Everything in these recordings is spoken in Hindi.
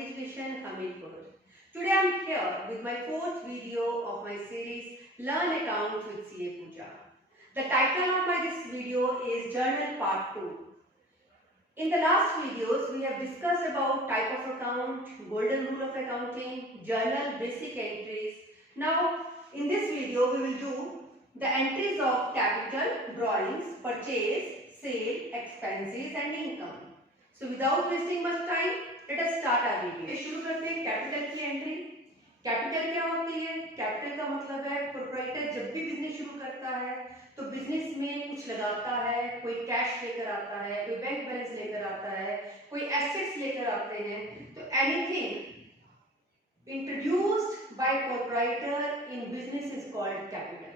Quality Education, Hamirpur. Today I am here with my fourth video of my series Learn Accounts with CA Pooja. The title of this video is Journal Part 2. In the last videos, we have discussed about type of account, golden rule of accounting, journal, basic entries. Now, in this video, we will do the entries of capital, drawings, purchase, sale, expenses and income. So, without wasting much time, let us start our video. शुरू करते हैं कैपिटल की एंट्री. कैपिटल क्या होती है? कैपिटल का मतलब है प्रोप्राइटर जब भी बिजनेस शुरू करता है तो बिजनेस में कुछ लगाता है, कोई कैश लेकर आता है, कोई बैंक बैलेंस लेकर आता है, कोई एसेट्स लेकर आते हैं. तो anything introduced by proprietor in business is called capital.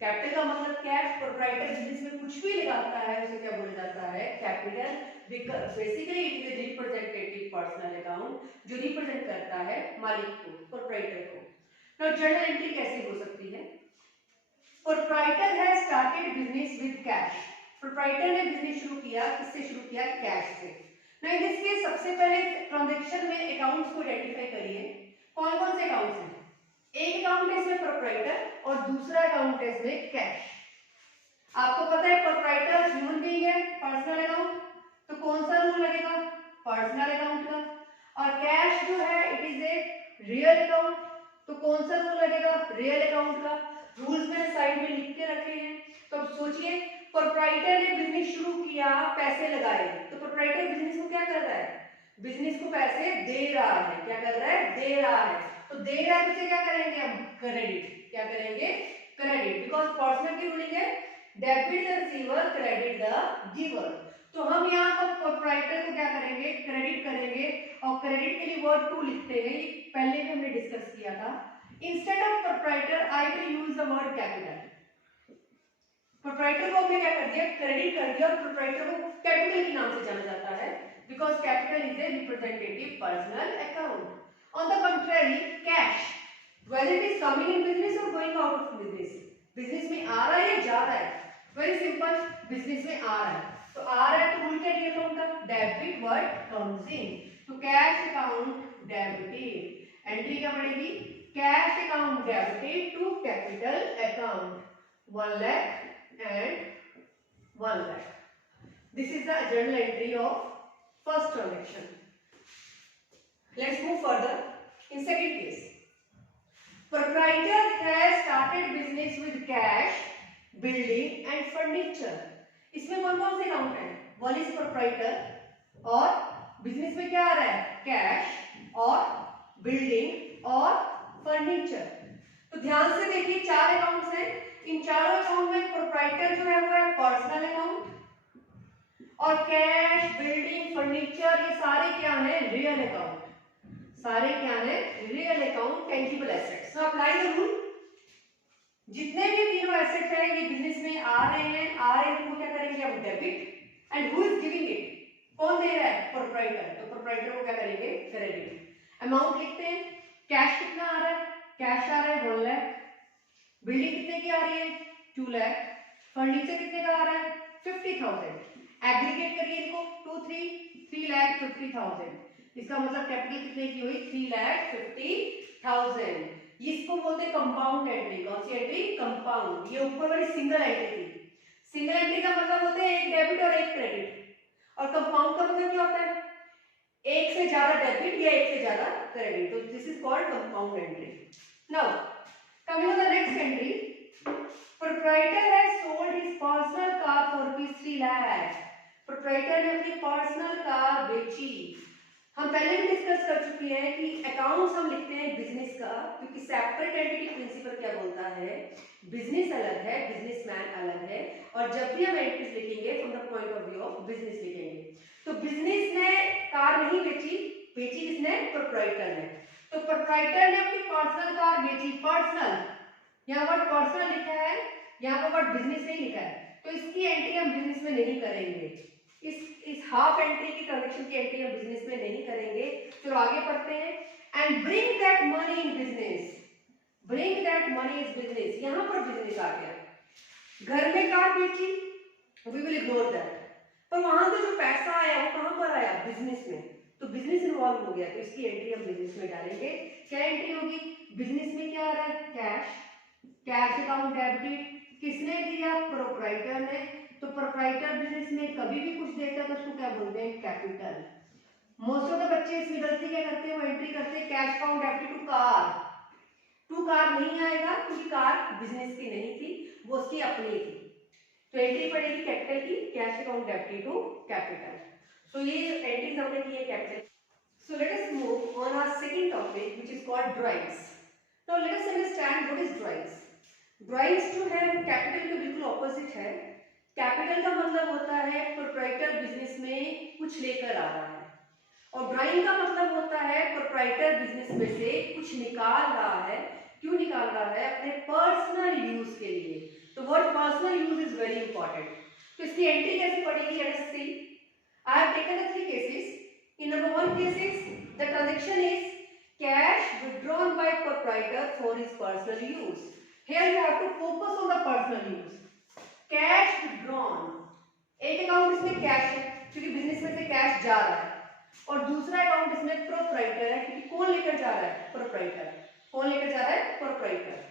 Capital का मतलब कैश. प्रोप्राइटर बिजनेस में कुछ भी लगाता है उसे क्या बोला जाता है? Capital. Basically it is representative personal account जो रिप्रेजेंट करता है मालिक को, प्रोप्राइटर को. नाउ जर्नल एंट्री कैसे हो सकती है? Proprietor has started business with cash. Proprietor ने बिजनेस शुरू किया, किससे शुरू किया? कैश से. नाउ इन दिस केस सबसे पहले ट्रांजैक्शन में अकाउंट्स को आइडेंटिफाई करिए. कौन कौन से अकाउंट्स हैं? एक अकाउंट है इसमें प्रोप्राइटर और दूसरा अकाउंट है इसमें कैश. आपको पता है प्रोप्राइटर ह्यूमन बीइंग है, पर्सनल अकाउंट, तो कौन सा रूल लगेगा? पर्सनल अकाउंट का. और कैश जो है it is a real account, तो कौन सा रूल लगेगा? रियल अकाउंट का. रूल्स मैंने साइड में लिख के रखे हैं. तो अब सोचिए प्रोप्राइटर ने बिजनेस शुरू किया, पैसे लगाए, तो प्रोप्राइटर बिजनेस को क्या कर रहा है? बिजनेस को पैसे दे रहा है. क्या कर रहा है? दे रहा है. तो दे रहा है तो क्या करेंगे हम? क्रेडिट. क्या करेंगे? क्रेडिट. बिकॉज पर्सनल की रूलिंग है debit the receiver, credit the giver. तो हम यहाँ पर प्रोप्राइटर को क्या करेंगे? क्रेडिट करेंगे. और क्रेडिट के लिए वर्ड टू लिखते हैं. ये पहले भी हमने डिस्कस किया था. Instead of proprietor I will use the word capital. Proprietor को हमने क्या कर दिया? क्रेडिट कर दिया. और प्रोप्राइटर को कैपिटल के नाम से जाना जाता है because capital is a representative personal account. On the contrary, cash, whether it is coming in business or going out of business, business में आ रहा है या जा रहा है? Very simple, business में आ रहा है. तो आ रहा है तो रूल क्या दिया अकाउंट का? Debit word comes in. तो कैश अकाउंट डेबिटेड. एंट्री क्या पड़ेगी? Cash account debited to capital account 1 lakh and 1 lakh. This is the journal entry of first transaction. Let's move further. In second case, proprietor has started business with cash, building and furniture. इसमें कौन कौन से अकाउंट हैं? One is proprietor और बिजनेस में क्या आ रहा है? कैश और बिल्डिंग और फर्नीचर. तो ध्यान से देखिए चार अकाउंट्स हैं. इन चारों अकाउंट में प्रोप्राइटर जो है वो है पर्सनल अकाउंट और कैश, बिल्डिंग, फर्नीचर ये सारे क्या हैं? Real account. सारे क्या है? Real account, tangible assets. Now apply the rule. जितने भी तीनों एसेट्स हैं ये बिजनेस में आ रहे हैं तो क्या करेंगे हम? Debit. And who is giving it? कौन दे रहा है? प्रोप्राइटर. तो प्रोप्राइटर को क्या करेंगे? क्रेडिट. अमाउंट लिखते हैं. कैश कितना आ रहा है? कैश आ रहा है 1 लाख. बिल्डिंग कितने की आ रही है? 2 लाख. फर्नीचर कितने का आ रहा है? 50,000. एग्रीगेट करिए इनको 2 3 3,50,000. इसका मतलब कैपिटल कितने की हुई? 3,50,000. इसको बोलते हैं कंपाउंड एंट्री. कौन सी एंट्री? कंपाउंड. ये ऊपर वाली सिंगल एंट्री थी. सिंगल एंट्री का मतलब होता है एक डेबिट और एक क्रेडिट. और कंपाउंड का मतलब क्या होता है? एक से ज्यादा डेबिट या एक से ज्यादा क्रेडिट. तो this is called compound entry. Now coming to the next entry. Proprietor has sold his personal car for ₹3 lakh. Proprietor ने अपनी पर्सनल कार बेची. हम पहले भी डिस्कस कर चुके हैं कि अकाउंट्स हम लिखते हैं बिजनेस का क्योंकि सेपरेट एंटिटी प्रिंसिपल क्या बोलता है? बिजनेस अलग है, बिजनेसमैन अलग है. और जब भी हम एंट्रीज लिखेंगे from the point of view of business लिखेंगे. तो बिजनेस ने कार नहीं बेची. बेची किसने? प्रोप्राइटर ने. तो प्रोप्राइटर ने अपनी पर्सनल कार बेची. पर्सनल, यहाँ पर पर्सनल लिखा है, यहाँ पर वर्ड बिजनेस नहीं लिखा है. तो इसकी एंट्री हम बिजनेस में नहीं करेंगे. इस हाफ एंट्री की ट्रांजैक्शन की एंट्री हम बिजनेस में नहीं करेंगे. चलो आगे पढ़ते हैं. And bring that money in business. Bring that money is business. यहां पर बिजनेस आ गया. घर में कार बेची, वी विल इग्नोर दैट. पर वहां से जो पैसा आया वो कहां पर आया? बिजनेस में. तो बिजनेस इन्वॉल्व हो गया, तो इसकी एंट्री हम बिजनेस में डालेंगे। क्या एंट्री होगी? बिजनेस में क्या आ रहा है? Cash, cash account debited. किसने दिया? प्रोप्राइटर ने। तो प्रोप्राइटर बिजनेस में कभी भी कुछ देता है तो उसको क्या बोलते हैं? कैपिटल। मोस्ट ऑफ द बच्चे इसमें गलती क्या करते हैं? वो एंट्री करते हैं cash account debited to car. To car नहीं आएगा क्योंकि कार बिजनेस की नहीं थी, वो उसकी अपनी थी। तो एंट्री पड़ेगी कैपिटल की, cash account debited to capital. So ये एंट्रीज हमने की है capital. So let us move on our second topic, which is called drawings. Now let us understand what is drawings. Drawings जो है वो कैपिटल के बिल्कुल ऑपोजिट है। कैपिटल का मतलब होता है प्रोप्राइटर बिजनेस में कुछ लेकर आ रहा है, और ड्राइंग का मतलब होता है प्रोप्राइटर बिजनेस में से कुछ निकाल रहा है। क्यों निकाल रहा है? अपने पर्सनल यूज के लिए। तो word personal use is very important. तो इसकी एंट्री कैसे पड़ेगी? Let us see. I have taken the 3 cases. In number 1 cases, the transaction is cash withdrawn by proprietor for his personal use. Here you have to focus on the personal use. Cash withdrawn. एक अकाउंट इसमें कैश है क्योंकि बिजनेस में से कैश जा रहा है, और दूसरा अकाउंट इसमें प्रोप्राइटर है क्योंकि कौन लेकर जा रहा है? प्रोप्राइटर। कौन लेकर जा रहा है? प्रोप्राइटर।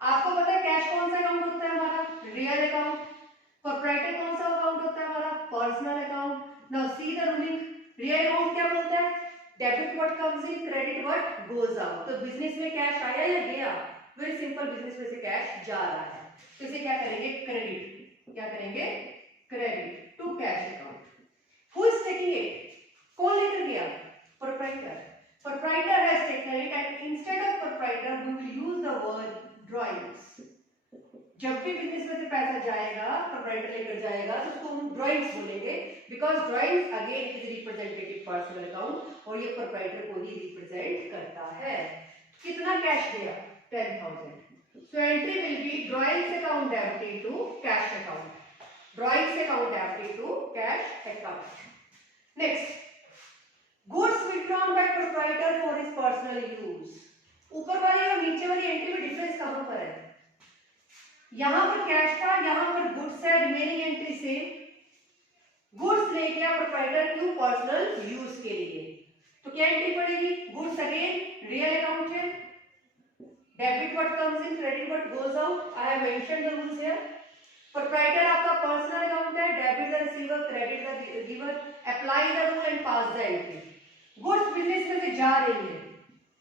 आपको पता है कैश कौन सा अकाउंट होता है हमारा? Real account. प्रोप्राइटर कौन सा अकाउंट होता है हमारा? Personal account. Now see the ruling. Real account क्या बोलता है? Debit what comes in, credit what goes out. तो बिजनेस में कैश आया या गया? वेरी सिंपल, बिजनेस में से कैश जा रहा है, तो इसे क्या करेंगे? क्रेडिट। क्या करेंगे? Credit to cash account. Who is taking it? कौन लेकर गया? Proprietor. Proprietor has taken it, and instead of proprietor we will use the word drawings. जब भी बिजनेस में से पैसा जाएगा, प्रोप्राइटर लेकर जाएगा, तो उसको हम ड्राइंग्स बोलेंगे, because drawings again is representative personal account, और ये प्रोप्राइटर को ही रिप्रेजेंट करता है। कितना कैश दिया? 10,000। So entry will be drawings account debited to cash account. Drawings account debited to cash account. Next, goods withdrawn by proprietor for his personal use. ऊपर वाली और नीचे वाली एंट्री में डिफरेंस कहां पर है? यहां पर कैश था, यहां पर गुड्स है, रिमेनिंग एंट्री सेम। गुड्स ले गया प्रोप्राइटर, क्यों? पर्सनल यूज के लिए। तो क्या एंट्री पड़ेगी? गुड्स अगेन रियल अकाउंट है, debit what comes in, credit what goes out. I have mentioned the rules here. Proprietor आपका पर्सनल अकाउंट है, debit the receiver, credit the giver. Apply the rule and pass the entry. Goods business में से जा रही है,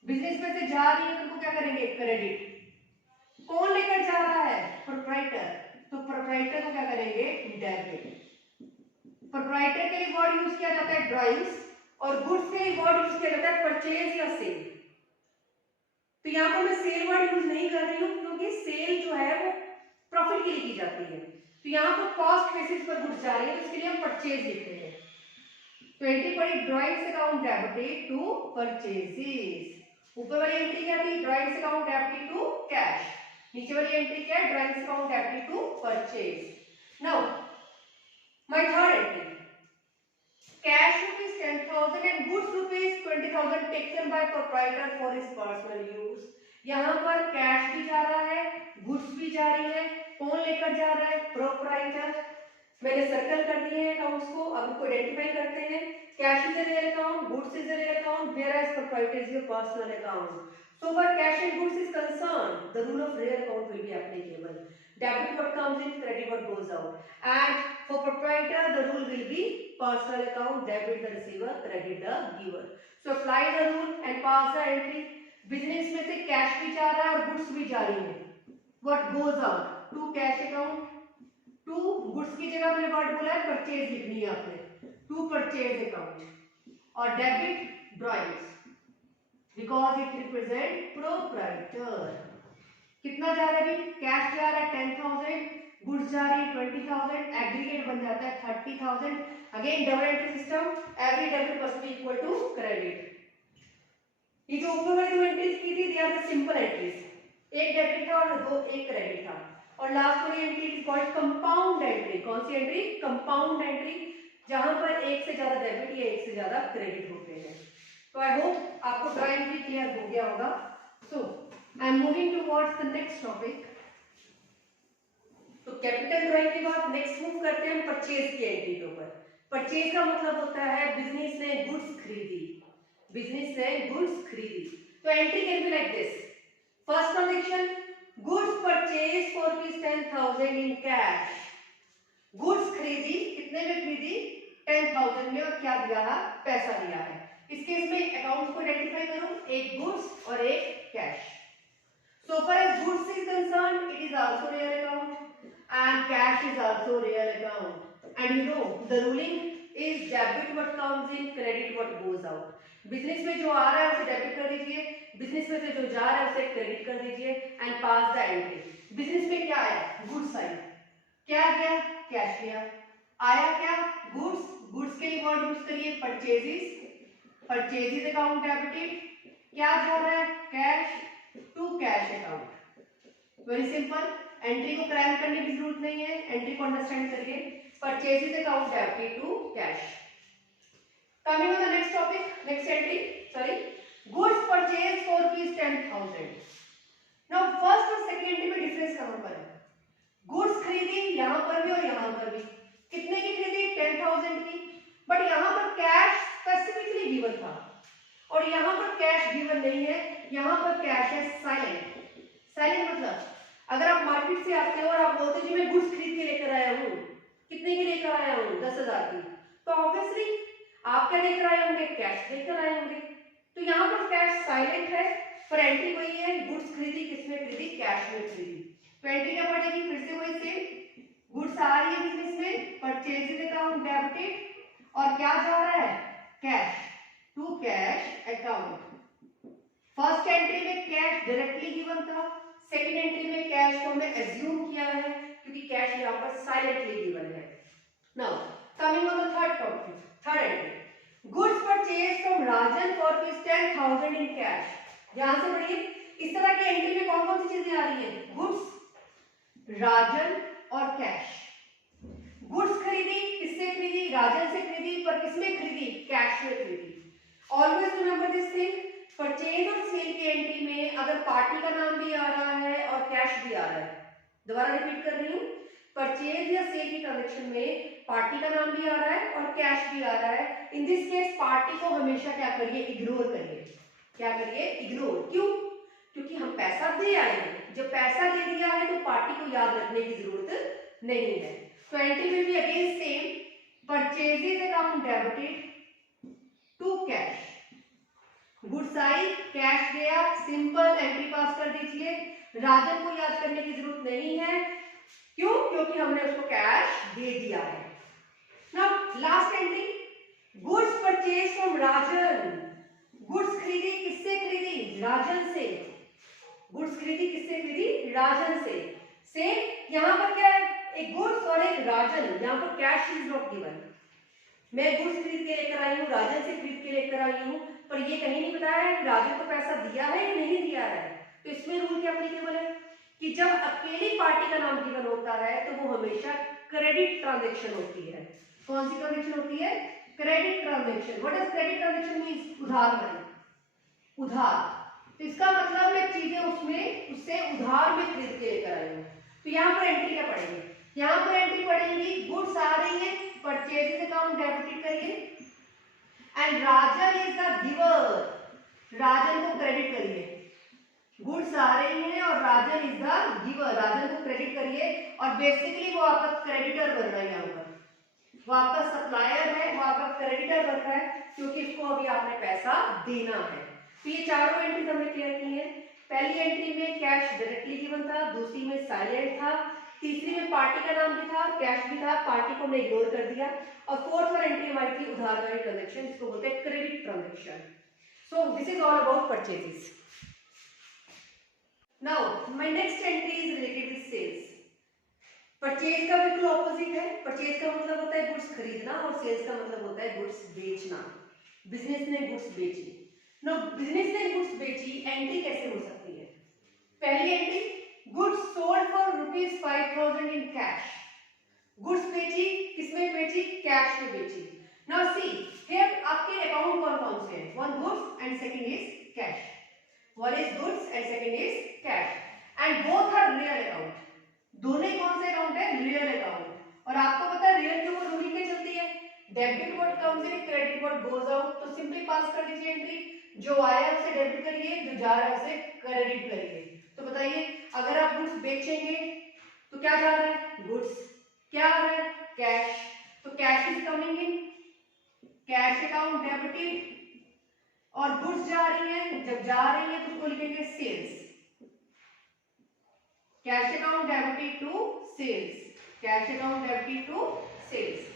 बिजनेस में से जा रही है, तो उनको क्या करेंगे? क्रेडिट। कौन लेकर जा रहा है? प्रोप्राइटर। तो प्रोप्राइटर को क्या करेंगे? डेबिट। प्रोप्राइटर के लिए वर्ड यूज किया जाता है ड्राइंग्स, और गुड्स के लिए वर्ड यूज किया जाता है परचेज या सेल। तो यहाँ पर मैं सेल वर्ड यूज नहीं कर रही हूँ क्योंकि सेल जो है वो प्रॉफिट के लिए की जाती है। तो यहाँ पर कॉस्ट बेसिस पर गुड्स जा रही है, तो इसके लिए हम परचेज लिखते हैं। तो एंट्री पड़ी drawings account debited to purchases. ऊपर वाली एंट्री क्या थी? Drawings account debited to cash. नीचे वाली एंट्री क्या है? Drawings account debited to purchase. Now my third entry, cash rupees 10,000 and goods rupees 20,000 taken by proprietor for his personal use. यहाँ पर कैश भी जा रहा है, गुड्स भी जा रही है। कौन लेकर जा रहा है? प्रोप्राइटर। मैंने सर्कल कर दिए हैं अकाउंट्स को, अब इसको आइडेंटिफाई करते हैं। Cash is a real account, goods is a real account, whereas proprietor is your personal account. So where cash and goods is concerned, the rule of real account will be applicable. Debit what comes in, credit what goes out. And for proprietor, the rule will be personal account, debit the receiver, credit the giver. So apply the rule and pass the entry. Business में से कैश भी जा रहा है और गुड्स भी जा रही है. What goes out? To cash account. To goods की जगह मैंने वर्ड बोला है परचेज लिखनी है आपने. To purchase account. और debit drawings. Because it represent proprietor. कितना जा रहा है अभी? कैश जा रहा है 10,000, गुड्स जा रही है 20,000, एग्रीगेट बन जाता है 30,000. Again double entry system, every debit must be equal to credit. ये जो ऊपर वाली दो एंट्रीज की थी, they are the simple entries. एक डेबिट था और एक क्रेडिट था. और लास्ट वाली entry is called compound entry. कौन सी एंट्री? कंपाउंड एंट्री, जहां पर एक से ज्यादा डेबिट या एक से ज्यादा क्रेडिट होते हैं. तो आई होप आपको ड्राइंग भी क्लियर हो गया होगा. So I am moving towards the next topic. तो कैपिटल ड्राइंग के बाद नेक्स्ट मूव करते हैं हम परचेज की एंट्री के ऊपर. परचेज का मतलब होता है बिजनेस ने गुड्स खरीदी. बिजनेस ने गुड्स खरीदी, तो entry can be like this. First transaction, goods purchase for ₹10,000 in cash. Goods खरीदी, कितने में खरीदी? 10,000 में, और क्या दिया है? पैसा दिया है। इस केस में अकाउंट्स को आइडेंटिफाई करो, एक गुड्स और एक cash. So far as goods is concerned, it is also real account and cash is also real account. And you know the ruling is debit what comes in, credit what goes out. Business में जो आ रहा है उसे डेबिट कर दीजिए, बिजनेस में से जो जा रहा है उसे क्रेडिट कर दीजिए and pass the entry. Business में क्या आया? गुड्स आई। क्या गया? कैश गया। आया क्या? गुड्स। गुड्स के लिए वर्ड यूज करिए परचेजेस। Purchases account debited. क्या जा रहा है? Cash to cash account. Very simple, entry को क्रैम करने की जरूरत नहीं है, एंट्री को अंडरस्टैंड करिए। Purchases account debited to cash. Coming on the next topic, next entry, sorry, goods purchase for ₹10,000। Now first और सेकंड एंट्री में डिफरेंस कहां पर है? गुड्स खरीदी यहां पर भी और यहां पर भी। कितने की खरीदी? 10,000 की। बट यहां पर कैश स्पेसिफिकली गिवन था और यहां पर कैश गिवन नहीं है, यहां पर कैश है साइलेंट। साइलेंट मतलब अगर आप मार्केट से आते हो और आप बोलते हो जी मैं गुड्स खरीद के लेकर आया हूं, कितने की लेकर आया हूं? 10,000 की, तो ऑब्वियसली आप क्या लेकर आए होंगे? कैश लेकर आए होंगे। तो यहां पर कैश साइलेंट है, पर एंट्री वही है, गुड्स खरीदी किसमें खरीदी? कैश में खरीदी। तो एंट्री क्या पड़ेगी? फिर से वही सेम, गुड्स आ रही है बिजनेस में, परचेजेस अकाउंट डेबिटेड, और क्या जा रहा है? Cash to cash account. First entry में कैश डायरेक्टली गिवन था, सेकंड एंट्री में कैश को हमने एज्यूम किया है क्योंकि कैश यहाँ पर साइलेंटली गिवन है। Now coming on the third topic, third entry, goods purchase from Rajan for ₹10,000 in cash. ध्यान से पढ़िए, इस तरह की एंट्री में कौन कौन सी चीजें आ रही है? गुड्स, राजन और कैश। गुड्स खरीदी, किससे खरीदी? राजन से खरीदी, पर किसमें खरीदी? कैश में खरीदी। Always remember this thing, purchase और सेल की एंट्री में अगर पार्टी का नाम भी आ रहा है और कैश भी आ रहा है, दोबारा रिपीट कर रही हूं, परचेज या सेल की ट्रांजैक्शन में पार्टी का नाम भी आ रहा है और कैश भी आ रहा है, इन दिस केस पार्टी को हमेशा क्या करिए? इग्नोर करिए। क्या करिए? इग्नोर। क्यों? क्योंकि हम पैसा दे आए हैं, जब पैसा दे दिया है तो पार्टी को याद रखने की जरूरत नहीं है। तो entry will be again same, purchases account debited to cash. Goods आई, कैश गया, सिंपल एंट्री पास कर दीजिए। राजन को याद करने की जरूरत नहीं है, क्यों? क्योंकि हमने उसको कैश दे दिया है। Now last entry, goods purchase from Rajan. Goods खरीदी, किससे खरीदी? राजन से। गुड्स खरीदी, किससे खरीदी? राजन से। सेम यहां पर क्या है? एक गुड्स और एक राजन, यहां पर कैश इज नॉट गिवन। मैं गुड्स खरीद के लेकर आई हूं, राजन से खरीद के लेकर आई हूं, पर ये कहीं नहीं बताया है कि राजन को पैसा दिया है या नहीं दिया है। तो इसमें रूल क्या एप्लीकेबल है कि जब अकेली पार्टी का नाम गिवन होता है तो वो हमेशा क्रेडिट ट्रांजैक्शन होती है। कौन सी ट्रांजैक्शन होती है? Credit transaction. What is credit transaction means? उधार मनी, उधार। तो इसका मतलब मैं चीजें उससे उधार में खरीद के लेकर आई हूँ। तो यहाँ पर एंट्री क्या पड़ेगी? यहाँ पर एंट्री पड़ेगी, गुड्स आ रही है, परचेजेस अकाउंट डेबिटेड करिए and Rajan is the giver, Rajan को क्रेडिट करिए। गुड्स आ रही हैं और Rajan is the giver, Rajan को क्रेडिट करिए, और बेसिकली वो आपका क्रेडिटर बन रहा है। यहाँ पर वो आपका सप्लायर है, वो आपका क्रेडिटर बन रहा है क्योंकि इसको अभी आपने पैसा देना है। तो ये चारों एंट्रीज हमने क्लियर की है। पहली एंट्री में कैश डायरेक्टली गिवन था, दूसरी में साइलेंट था, तीसरी में पार्टी का नाम भी था, कैश भी था, पार्टी को हमने इग्नोर कर दिया, और फोर्थ एंट्री हमारी थी उधार वाली ट्रांजैक्शन, जिसको बोलते हैं credit transaction. So this is all about purchases. Now my next entry is related with sales. Purchase का बिल्कुल ऑपोजिट है। परचेज का मतलब होता है गुड्स खरीदना और सेल्स का मतलब होता है गुड्स बेचना। बिजनेस ने गुड्स बेची। नाउ बिजनेस ने गुड्स बेची, एंट्री कैसे हो सकती है? पहली entry, goods sold for ₹5,000 in cash. Goods बेची, किसमें बेची? कैश में बेची। नाउ सी हियर आपके अकाउंट कौन कौन से हैं? One goods and second is cash. One is goods and second is cash and both are real account. दोनों कौन से अकाउंट है? Real account. और आपको पता है रियल के ऊपर रूलिंग क्या चलती है? Debit what comes in, credit what goes out. तो सिंपली पास कर दीजिए एंट्री। जो आया उसे डेबिट करिए, जो जा रहा है उसे क्रेडिट करिए। तो बताइए अगर आप गुड्स बेचेंगे तो क्या जा रहा है, गुड्स, क्या आ रहा है, कैश, तो cash is coming in, cash account debited, और गुड्स जा रही है, जब जा रही है तो उसको लिखेंगे sales, cash account debited to sales, cash account debited to sales,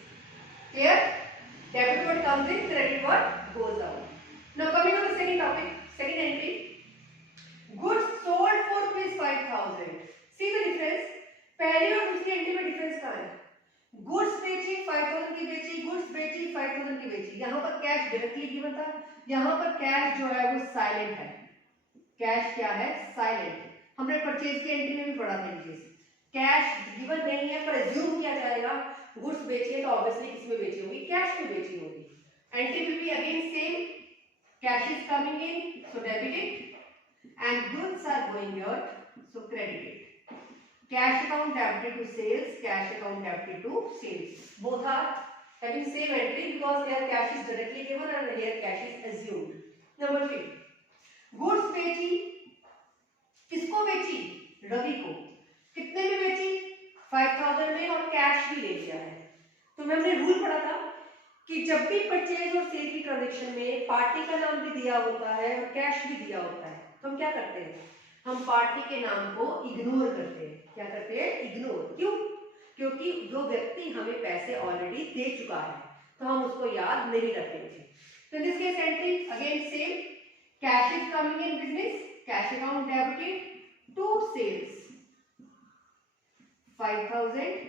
clear? Debit word comes in, credit word goes out. Now coming on the second topic, second entry, goods sold for rupees 5,000. See the difference? पहली और दूसरी एंट्री में डिफरेंस कहाँ है? गुड्स बेची 5,000 की बेची, गुड्स बेची 5,000 की बेची। यहाँ पर कैश डायरेक्टली गिवन था, यहाँ पर कैश जो है वो साइलेंट है। कैश क्या है, साइलेंट। हमने परचेज की एंट्री में भी पढ़ा था ये चीज, कैश गिवन नहीं है पर अज्यूम किया जाएगा गुड्स बेची है तो ऑब्वियसली किसमें बेची होगी, कैश में बेची होगी। Entry will be again same, cash is coming in so debited and goods are going out so credited. Cash account debited to sales, cash account debited to sales, both are having same entry because here cash is directly given and here cash is assumed. Number 3, goods बेची, किसको बेची, रवि को, कितने में बेची, 5,000 में, और कैश भी ले लिया है। तो हमने रूल पढ़ा था कि जब भी परचेज और सेल की ट्रांजैक्शन में पार्टी का नाम भी दिया होता है और कैश भी दिया होता है तो हम क्या करते हैं, हम पार्टी के नाम को इग्नोर करते हैं। क्या करते हैं, इग्नोर। क्यों, क्योंकि जो व्यक्ति हमें पैसे ऑलरेडी दे चुका है तो हम उसको याद नहीं रखेंगे। तो in this case entry again same, cash is coming in business, cash account debited to sales 5,000।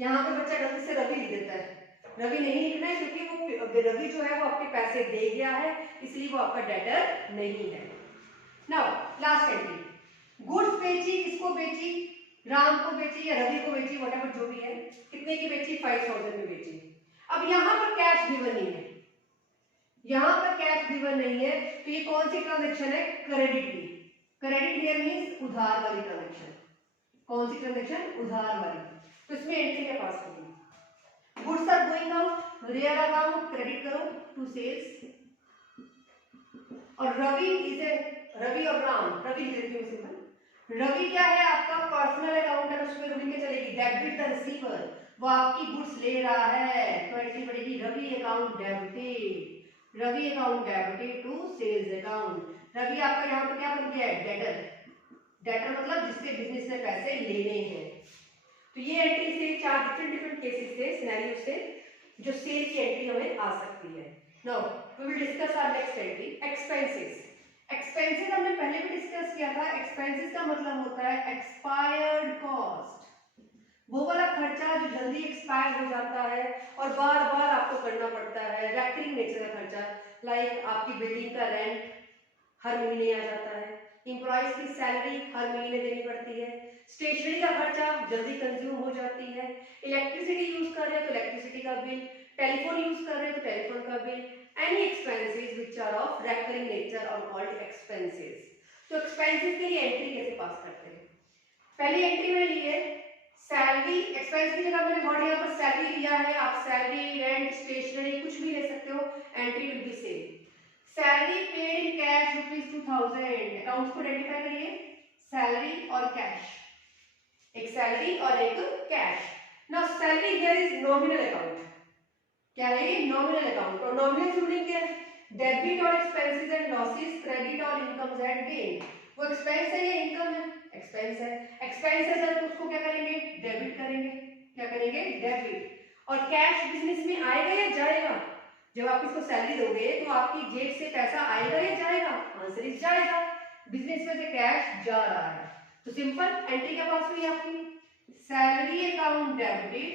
यहाँ पे बच्चा गलती से रवि लिख देता है, रवि नहीं लिखना है क्योंकि वो रवि जो है वो आपके पैसे दे गया है इसलिए वो आपका डेटर नहीं है। नाउ लास्ट एंट्री, गुड्स बेची, किसको बेची, राम को बेची या रवि को बेची, व्हाटएवर जो भी है, कितने की बेची, 5,000 में बेची। अब यहाँ पर कैश गिवन नहीं है, यहाँ पर कैश गिवन नहीं है तो ये कौन सी ट्रांजैक्शन है, क्रेडिट की। क्रेडिट हियर मींस उधार वाली ट्रांजैक्शन। कौन सी ट्रांजैक्शन, उधार वाली। तो इसमें एंट्री क्या पास होगी, goods are going out, real account credit करो टू सेल्स, और रवि इज ए, रवि और राम, रवि लिख देती हूं सिंपल, रवि क्या है आपका पर्सनल अकाउंट है, उसमें रवि के चलेगी, डेबिट द रिसीवर, वो आपकी गुड्स ले रहा है तो एंट्री पड़ेगी Ravi account debited, Ravi account debited to sales account. Ravi आपका यहाँ पर क्या बन गया है, डेटर। डेटर मतलब जिससे बिजनेस में पैसे लेने हैं। तो ये एंट्री से 4 डिफरेंट केसेस से, सिनेरियो से जो सेल की एंट्री हमें आ सकती है। Now we will discuss our next entry, expenses. Expenses हमने पहले भी डिस्कस किया था। एक्सपेंसेस का मतलब होता है एक्सपायर्ड कॉस्ट, वो वाला खर्चा जो जल्दी एक्सपायर हो जाता है और बार बार आपको करना पड़ता है, रेकरिंग नेचर का खर्चा, लाइक आपकी बिल्डिंग का रेंट हर महीने आ जाता है, एम्प्लॉइज की सैलरी हर महीने देनी पड़ती है, स्टेशनरी का खर्चा जल्दी कंज्यूम हो जाती है, इलेक्ट्रिसिटी यूज कर रहे हैं तो इलेक्ट्रिसिटी का बिल, टेलीफोन यूज कर रहे हैं तो टेलीफोन का bill, any expenses which are of recurring nature और कॉल्ड एक्सपेंसेस। तो एक्सपेंसेस के लिए एंट्री कैसे पास करते हैं, पहली एंट्री में ली है सैलरी, एक्सपेंस की जगह मैंने वर्ड यहाँ पर सैलरी दिया है, आप सैलरी, रेंट, स्टेशनरी कुछ भी ले सकते हो, entry will B same. Salary paid in cash ₹2000, accounts को आइडेंटिफाई करिए, सैलरी और कैश, एक सैलरी और एक cash. Now salary here is nominal account, क्या है ये, नॉमिनल अकाउंट, और नॉमिनल मीनिंग क्या है, डेबिट और एक्सपेंसेस एंड लॉसेस, क्रेडिट और इनकम्स एंड गेन। वो एक्सपेंस है ये इनकम है, एक्सपेंस है, एक्सपेंस है तो उसको क्या करेंगे, डेबिट करेंगे, क्या करेंगे, डेबिट। और कैश बिजनेस में आएगा या जाएगा, जब आप इसको सैलरी दोगे तो आपकी जेब से पैसा आएगा या जाएगा, आंसर इज जाएगा, बिजनेस में से कैश जा रहा है। तो सिंपल एंट्री क्या पास हुई आपकी, salary account debited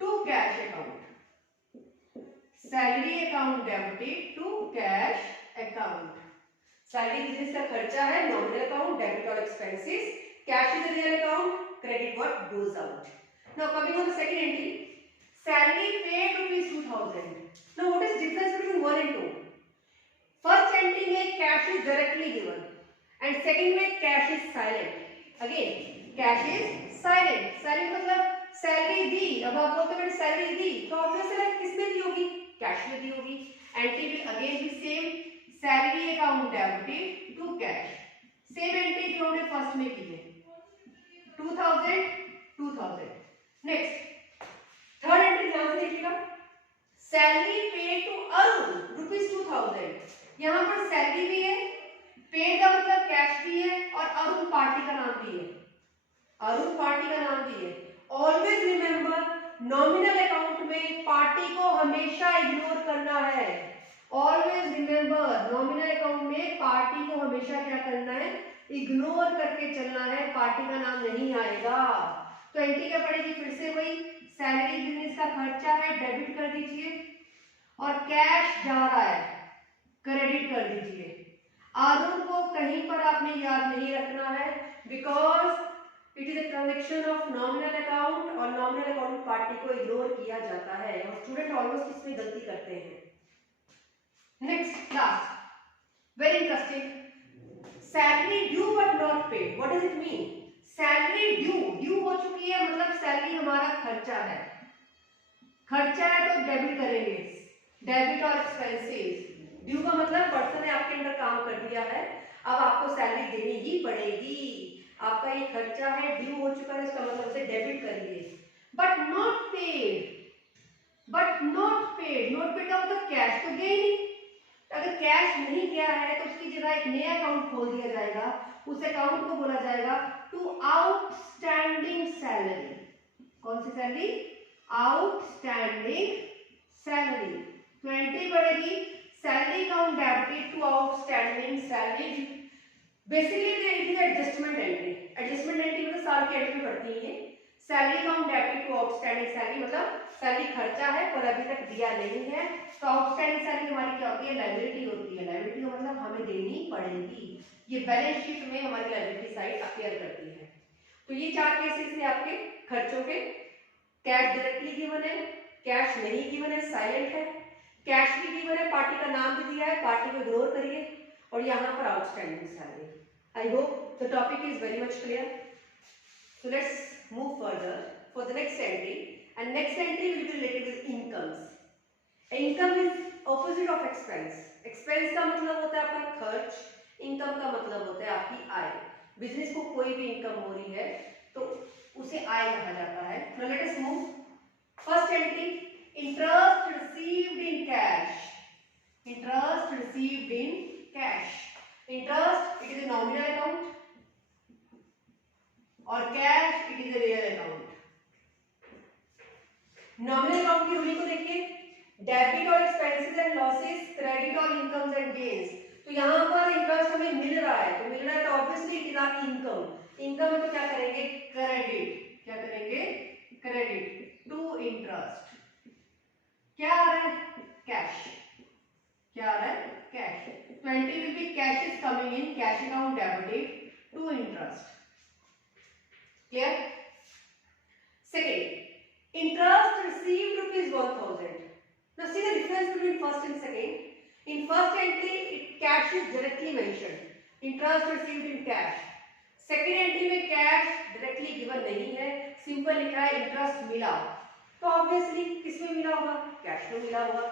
to cash account, salary account debited to cash account. Salary business का खर्चा है, नॉमिनल अकाउंट, डेबिट और expenses, cash is real account, credit what goes out. Now coming on the second entry, salary paid ₹2000। Now what is difference between 1 and 2? First entry में cash is directly given and second में cash is silent. Again cash is silent, silent मतलब सैलरी दी, अब आप बोलते हैं सैलरी दी तो ऑब्वियसली किसने दी होगी, कैश में दी होगी। Entry will again be same, salary account debited to cash, same entry जो हमने फर्स्ट में की है 2000। नेक्स्ट थर्ड एंट्री ध्यान से देखिएगा, सैलरी पेड टू अरुण ₹2000। यहां पर सैलरी भी है, पेड का मतलब कैश भी है, और अरुण पार्टी का नाम भी है, अरुण पार्टी का नाम भी है। ऑलवेज रिमेंबर नॉमिनल अकाउंट में पार्टी को हमेशा इग्नोर करना है। ऑलवेज रिमेंबर नॉमिनल अकाउंट में पार्टी को हमेशा क्या करना है, इग्नोर करके चलना है, पार्टी का नाम नहीं आएगा। तो एंट्री क्या पड़ेगी, फिर से वही, सैलरी बिजनेस का खर्चा है, डेबिट कर दीजिए, और कैश जा रहा है, क्रेडिट कर दीजिए। अरुण को कहीं पर आपने याद नहीं रखना है, because it is a transaction of nominal account, और नॉमिनल अकाउंट पार्टी को इग्नोर किया जाता है, और स्टूडेंट ऑलमोस्ट इसमें गलती करते हैं। Next last very interesting, salary due but not paid, what does it mean? Salary due हो चुकी है, मतलब सैलरी हमारा खर्चा है, खर्चा है तो डेबिट करेंगे, डेबिट और एक्सपेंसेस। ड्यू का मतलब पर्सन ने आपके अंदर काम कर दिया है, अब आपको सैलरी देनी ही पड़ेगी, आपका ये खर्चा है, ड्यू हो चुका है, इसका मतलब उसे डेबिट करिए। But not paid, but not paid, not paid का मतलब कैश तो गया ही नहीं। अगर कैश नहीं गया है तो उसकी जगह एक नया अकाउंट खोल दिया जाएगा, उस अकाउंट को बोला जाएगा टू आउटस्टैंडिंग सैलरी। कौन सी सैलरी? Outstanding salary. तो एंट्री बढ़ेगी, salary account debited to outstanding salary. Basically it is adjustment entry. Adjustment entry मतलब साल की एंट्री पड़ती है। Salary account debited to outstanding salary मतलब सैलरी खर्चा है पर अभी तक दिया नहीं है, तो आउटस्टैंडिंग सैलरी हमारी क्या होती है? लायबिलिटी होती है। लायबिलिटी का मतलब हमें देनी पड़ेगी, ये बैलेंस शीट में हमारी लायबिलिटी साइड अपीयर करती है। तो ये चार केसेस थे आपके खर्चों के। कैश डायरेक्टली गिवन है, कैश नहीं गिवन है, साइलेंट है, कैश भी गिवन है, पार्टी का नाम भी दिया है, पार्टी को इग्नोर करिए, और यहाँ पर outstanding salary. I hope the topic is very much clear. So let's move further for the next entry, and next entry will be related with incomes. Income is opposite of expense. Expense का मतलब होता है आपका खर्च, income का मतलब होता है आपकी आय। बिजनेस को कोई भी इनकम हो रही है तो उसे आय कहा जाता है। Now let us move. First entry, interest received in cash. Interest received in cash. Interest, it is a nominal account, और cash it is a real account. Nominal account की रूलिंग को देखिए, डेबिट और एक्सपेंसेस एंड लॉसेस, क्रेडिट और इनकम्स एंड गेन्स। तो यहाँ पर इंटरेस्ट हमें मिल रहा है, तो मिल रहा है तो obviously it is our income. Income है तो क्या करेंगे? क्रेडिट। क्या करेंगे? Credit to interest. क्या आ रहा है? कैश। क्या आ रहा है? कैश। तो entry will be cash is coming in, cash account debited to interest. Clear? Second, interest received ₹1000. Now see the difference between first and second. In first entry, cash is directly mentioned. Interest received in cash. Second entry में cash directly given नहीं है, simple लिखा है interest मिला। तो obviously किसमें मिला होगा? Cash में मिला होगा।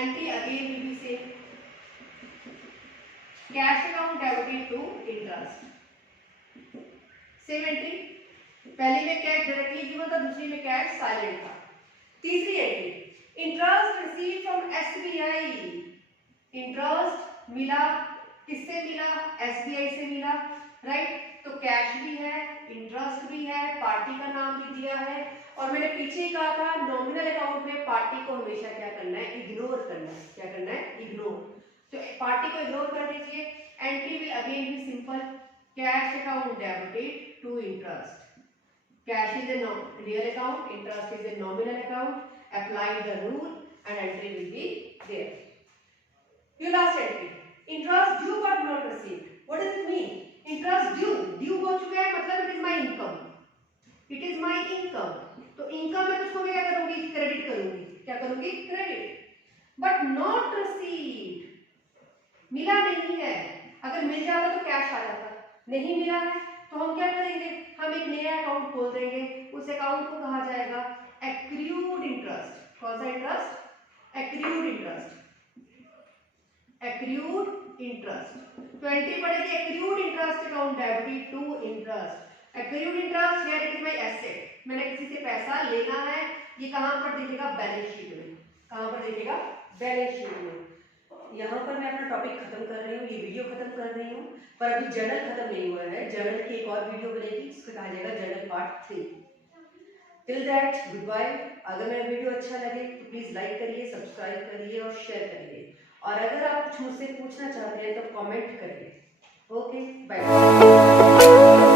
Entry again will be same. Cash account debited to interest. Same entry. पहले में कैश डायरेक्टली गिवन था, दूसरी में कैश साइलेंट था। तीसरी entry, interest receive from SBI. Interest मिला, किससे मिला? एसबीआई से मिला, राइट? तो कैश भी है, इंटरेस्ट भी है, पार्टी का नाम भी दिया है, और मैंने पीछे ही कहा था नॉमिनल अकाउंट में पार्टी को हमेशा क्या करना है? इग्नोर करना है। क्या करना है? इग्नोर। तो पार्टी को इग्नोर कर दीजिए। Entry will again be simple, cash account debited to interest. Cash is a real account, interest is a nominal account. Apply the rule and entry will be there. Your last entry, interest due but not received. What does it mean? Interest due, due हो चुका है मतलब it is my income. It is my income. तो income है तो उसको मैं क्या करूँगी? क्रेडिट करूँगी। क्या करूँगी? क्रेडिट. But not received. मिला नहीं है। अगर मिल जाता तो कैश आ जाता, नहीं मिला है तो हम क्या करेंगे? हम एक नया अकाउंट खोल देंगे, उस अकाउंट को कहा जाएगा एक्रूड इंटरेस्ट। कौन सा interest? Accrued interest. Accrued interest. 20 पढ़ेंगे accrued interest account debit to interest. Accrued interest here it is my asset, मैंने किसी से पैसा लेना है, ये कहां पर दिखेगा? बैलेंस शीट में। कहां पर दिखेगा? बैलेंस शीट में। यहाँ पर मैं अपना टॉपिक खत्म कर रही हूँ, ये वीडियो खत्म कर रही हूँ, पर अभी जर्नल खत्म नहीं हुआ है। जर्नल की एक और वीडियो बनेगी, इसको कहा जाएगा journal part 3। Till that good bye. अगर मेरा वीडियो अच्छा लगे तो प्लीज लाइक करिए, सब्सक्राइब करिए और शेयर करिए, और अगर आप कुछ मुझसे पूछना चाहते हैं तो कमेंट करिए। Okay bye.